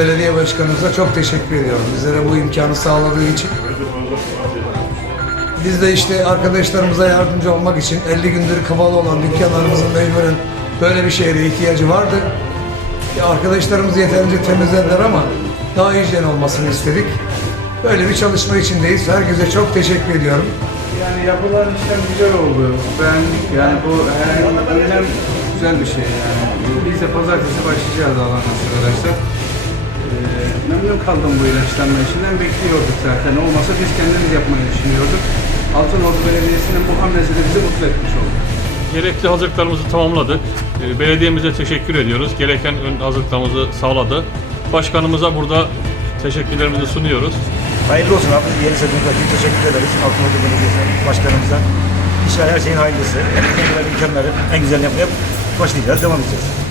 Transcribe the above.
Başkanımıza çok teşekkür ediyorum. Bizlere bu imkanı sağladığı için. Biz de işte arkadaşlarımıza yardımcı olmak için 50 gündür kapalı olan dükkanlarımızın mecburen böyle bir şehre ihtiyacı vardı. Ya arkadaşlarımız yeterince temizlediler ama daha hijyen olmasını istedik. Böyle bir çalışma içindeyiz. Herkese çok teşekkür ediyorum. Yani yapılan işlem güzel oldu. Ben yani bu her güzel bir şey yani. Biz de pazartesi başlayacağız Allah'ın arkadaşlar. Memnun kaldım bu ilaçlanma işinden. Bekliyorduk zaten. Olmasa biz kendimiz yapmayı düşünüyorduk. Altınordu Belediyesi'nin bu hamlesi de bizi mutlu etmiş oldu. Gerekli hazırlıklarımızı tamamladık. Ee, Belediyemize teşekkür ediyoruz. Gereken ön hazırlıklarımızı sağladı. Başkanımıza burada teşekkürlerimizi sunuyoruz. Hayırlı olsun abi. Yeni sezondaki teşekkür ederiz. Altınoluk Belediyesi Başkanımıza. İnşallah her şeyin hayırlısı. Elimizden gelen imkanları en güzel yapmaya başlayacağız. Devam edeceğiz.